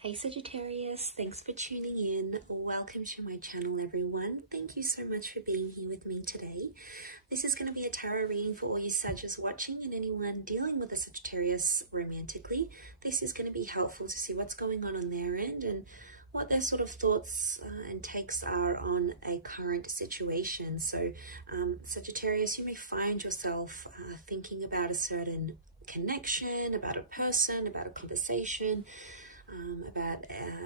Hey Sagittarius, thanks for tuning in. Welcome to my channel, everyone. Thank you so much for being here with me today. This is going to be a tarot reading for all you Sagittarius watching and anyone dealing with a Sagittarius romantically. This is going to be helpful to see what's going on their end and what their sort of thoughts and takes are on a current situation. So Sagittarius, you may find yourself thinking about a certain connection, about a person, about a conversation, about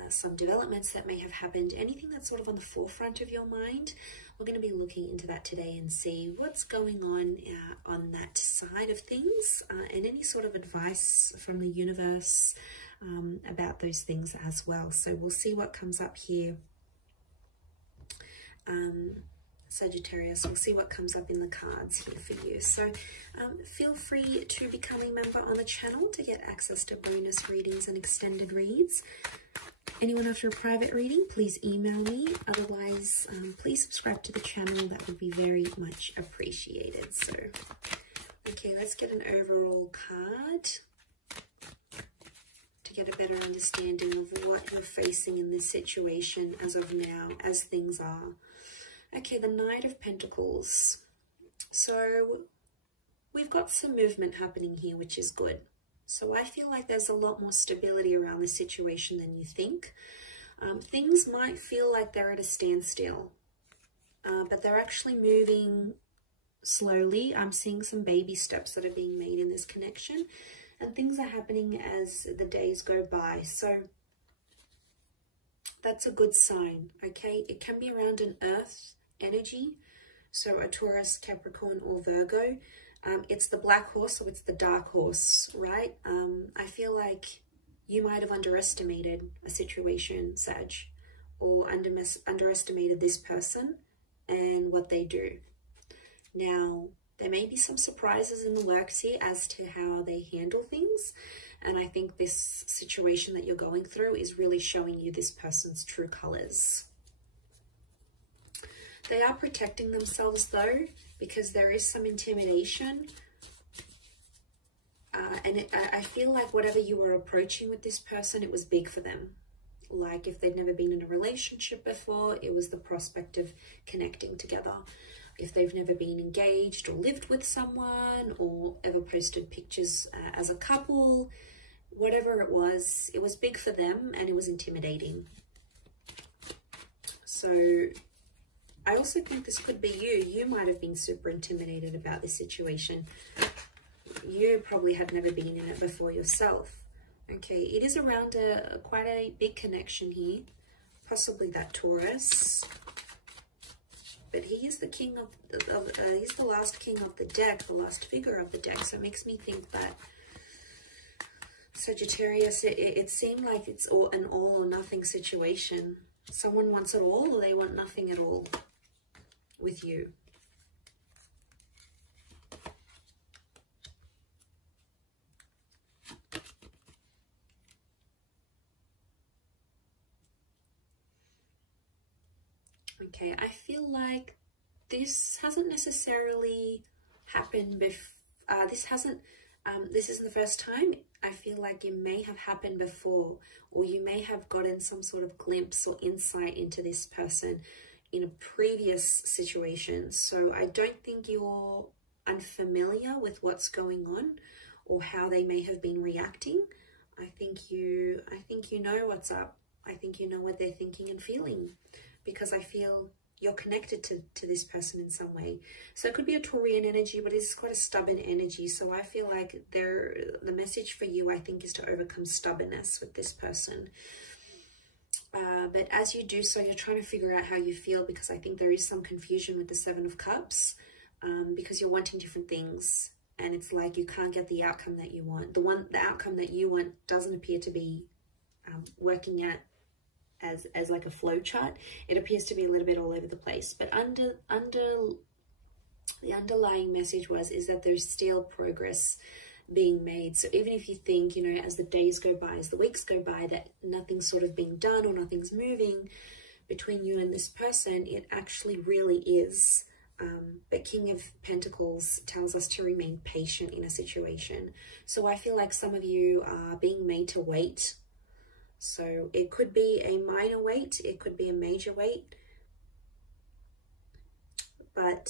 some developments that may have happened, anything that's sort of on the forefront of your mind. We're going to be looking into that today and see what's going on that side of things, and any sort of advice from the universe about those things as well. So we'll see what comes up here. Sagittarius, we'll see what comes up in the cards here for you. So feel free to become a member on the channel to get access to bonus readings and extended reads. Anyone after a private reading, please email me. Otherwise, please subscribe to the channel. That would be very much appreciated. So, okay, let's get an overall card to get a better understanding of what you're facing in this situation as of now, as things are. Okay, the Knight of Pentacles. So we've got some movement happening here, which is good. So I feel like there's a lot more stability around this situation than you think. Things might feel like they're at a standstill, but they're actually moving slowly. I'm seeing some baby steps that are being made in this connection, and things are happening as the days go by. So that's a good sign, okay? It can be around an earth energy, so a Taurus, Capricorn, or Virgo. It's the black horse, so it's the dark horse, right? I feel like you might have underestimated a situation, Sag, or underestimated this person and what they do. Now, there may be some surprises in the works here as to how they handle things, and I think this situation that you're going through is really showing you this person's true colors. They are protecting themselves though, because there is some intimidation. I feel like whatever you were approaching with this person, it was big for them. Like if they'd never been in a relationship before, it was the prospect of connecting together. If they've never been engaged or lived with someone or ever posted pictures as a couple, whatever it was big for them and it was intimidating. So I also think this could be you. You might have been super intimidated about this situation. You probably had never been in it before yourself. Okay, it is around quite a big connection here. Possibly that Taurus. But he is the king he's the last king of the deck, the last figure of the deck. So it makes me think that Sagittarius, it seemed like it's an all or nothing situation. Someone wants it all or they want nothing at all with you. Okay, I feel like this hasn't necessarily happened before. This isn't the first time. I feel like it may have happened before, or you may have gotten some sort of glimpse or insight into this person in a previous situation. So I don't think you're unfamiliar with what's going on or how they may have been reacting. I think you know what's up. I think you know what they're thinking and feeling, because I feel you're connected to this person in some way. So it could be a Taurian energy, but it's quite a stubborn energy. So I feel like the message for you, I think, is to overcome stubbornness with this person. But as you do so, you're trying to figure out how you feel, because I think there is some confusion with the Seven of Cups, because you're wanting different things. And it's like you can't get the outcome that you want. The outcome that you want doesn't appear to be working out as like a flow chart. It appears to be a little bit all over the place. But under the underlying message is that there's still progress being made. So even if you think, you know, as the days go by, as the weeks go by, that nothing's sort of being done or nothing's moving between you and this person, it actually really is. But King of Pentacles tells us to remain patient in a situation. So I feel like some of you are being made to wait. So it could be a minor weight, it could be a major weight, but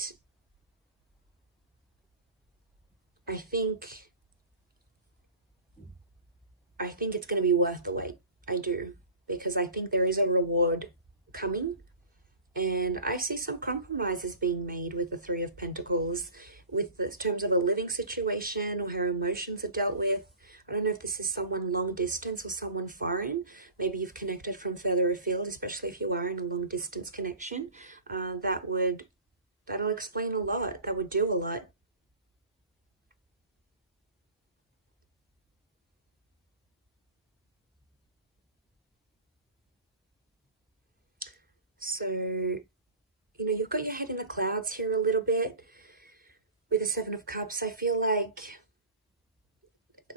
I think it's going to be worth the wait. I do, because I think there is a reward coming, and I see some compromises being made with the Three of Pentacles, with the terms of a living situation or how emotions are dealt with. I don't know if this is someone long distance or someone foreign. Maybe you've connected from further afield, especially if you are in a long distance connection. That'll explain a lot. That would do a lot. So, you know, you've got your head in the clouds here a little bit with the Seven of Cups. I feel like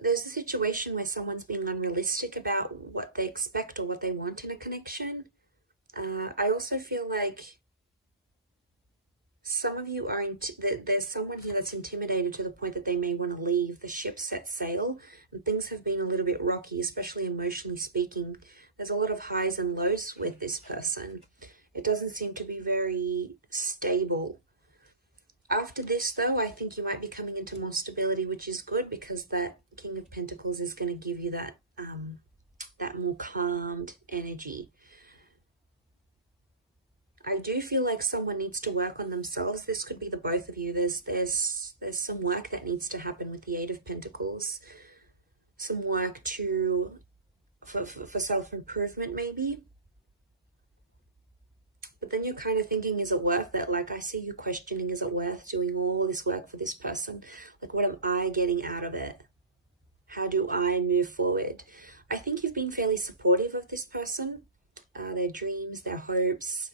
there's a situation where someone's being unrealistic about what they expect or what they want in a connection. I also feel like some of you are, there's someone here that's intimidated to the point that they may want to leave. The ship set sail and things have been a little bit rocky, especially emotionally speaking. There's a lot of highs and lows with this person. It doesn't seem to be very stable. After this, though, I think you might be coming into more stability, which is good, because that King of Pentacles is going to give you that that more calmed energy. I do feel like someone needs to work on themselves. This could be the both of you. There's some work that needs to happen with the Eight of Pentacles. Some work for self-improvement, maybe. But then you're kind of thinking, is it worth it? Like, I see you questioning, is it worth doing all this work for this person? Like, what am I getting out of it? How do I move forward? I think you've been fairly supportive of this person, their dreams, their hopes,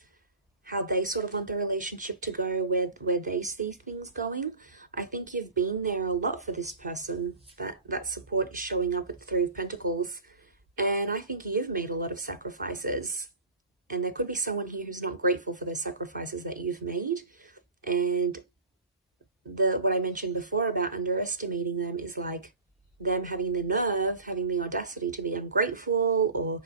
how they sort of want the relationship to go, where they see things going. I think you've been there a lot for this person. That support is showing up with the Three of Pentacles. And I think you've made a lot of sacrifices. And there could be someone here who's not grateful for those sacrifices that you've made. And what I mentioned before about underestimating them is like them having the nerve, having the audacity to be ungrateful or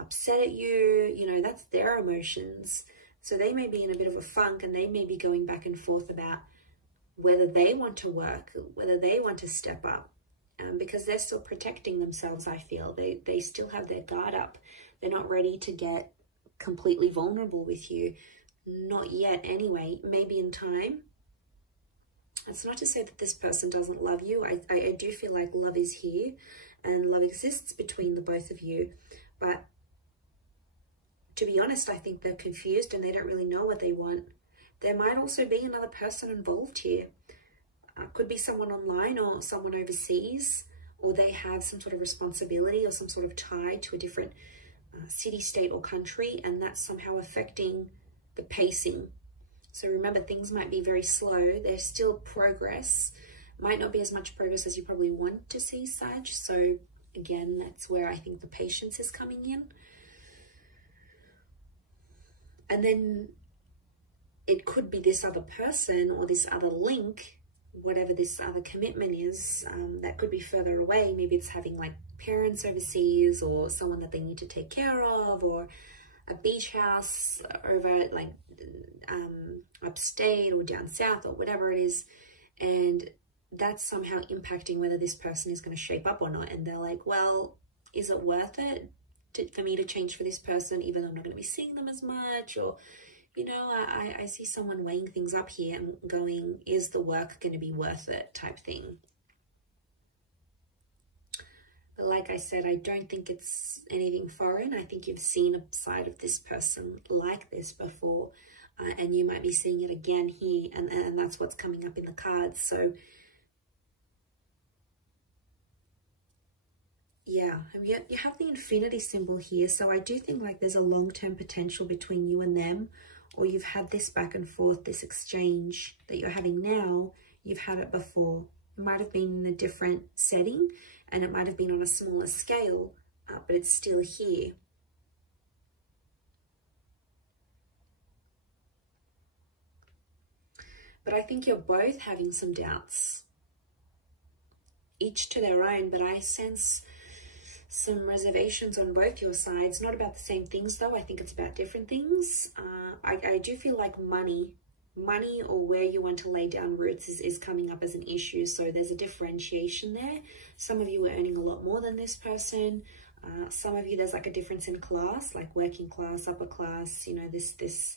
upset at you. You know, that's their emotions. So they may be in a bit of a funk, and they may be going back and forth about whether they want to work, whether they want to step up, because they're still protecting themselves, I feel. They still have their guard up. They're not ready to get completely vulnerable with you. Not yet anyway. Maybe in time. It's not to say that this person doesn't love you. I do feel like love is here and love exists between the both of you. But to be honest, I think they're confused and they don't really know what they want. There might also be another person involved here. Could be someone online or someone overseas, or they have some sort of responsibility or some sort of tie to a different city, state, or country, and that's somehow affecting the pacing. So remember, things might be very slow. There's still progress. Might not be as much progress as you probably want to see, Sag. So again, that's where I think the patience is coming in. And then it could be this other person or this other link, whatever this other commitment is, that could be further away. Maybe it's having like parents overseas, or someone that they need to take care of, or a beach house over like upstate or down south, or whatever it is. And that's somehow impacting whether this person is going to shape up or not. And they're like, well, is it worth it for me to change for this person, even though I'm not going to be seeing them as much? Or, you know, I see someone weighing things up here and going, is the work going to be worth it, type thing. But like I said, I don't think it's anything foreign. I think you've seen a side of this person like this before, and you might be seeing it again here, and that's what's coming up in the cards. So yeah, and yet you have the infinity symbol here. So I do think like there's a long-term potential between you and them, or you've had this back and forth, this exchange that you're having now. You've had it before. It might have been in a different setting, and it might have been on a smaller scale, but it's still here. But I think you're both having some doubts, each to their own. But I sense some reservations on both your sides. Not about the same things though. I think it's about different things. I do feel like money or where you want to lay down roots is coming up as an issue. So there's a differentiation there. Some of you are earning a lot more than this person. Some of you, there's like a difference in class, like working class, upper class, you know, this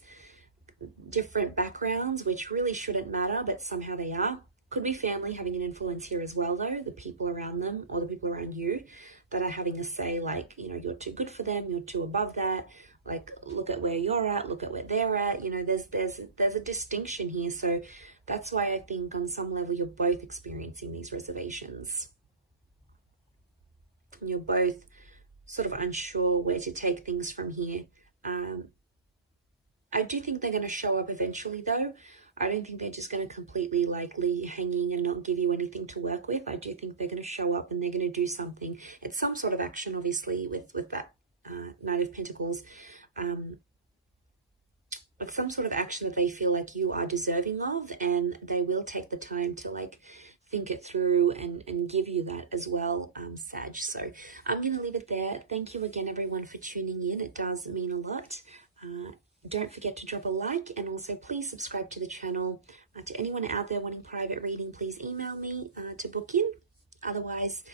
different backgrounds, which really shouldn't matter, but somehow they are. Could be family having an influence here as well though, the people around them or the people around you that are having a say, like, you know, you're too good for them, you're too above that, like, look at where you're at, look at where they're at, you know, there's a distinction here. So that's why I think on some level you're both experiencing these reservations. You're both sort of unsure where to take things from here. I do think they're going to show up eventually though. I don't think they're just going to completely like leave you hanging and not give you anything to work with. I do think they're going to show up and they're going to do something. It's some sort of action, obviously, with that Knight of Pentacles. It's some sort of action that they feel like you are deserving of, and they will take the time to like think it through and give you that as well, Sag. So I'm going to leave it there. Thank you again, everyone, for tuning in. It does mean a lot. Don't forget to drop a like, and also please subscribe to the channel. To anyone out there wanting private reading, please email me to book in. Otherwise,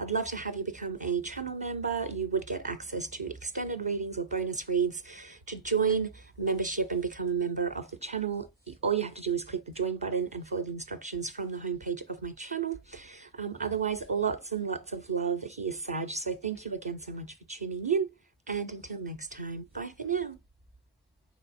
I'd love to have you become a channel member. You would get access to extended readings or bonus reads. To join membership and become a member of the channel, all you have to do is click the join button and follow the instructions from the homepage of my channel. Otherwise, lots and lots of love here, Sag. So thank you again so much for tuning in, and until next time, bye for now.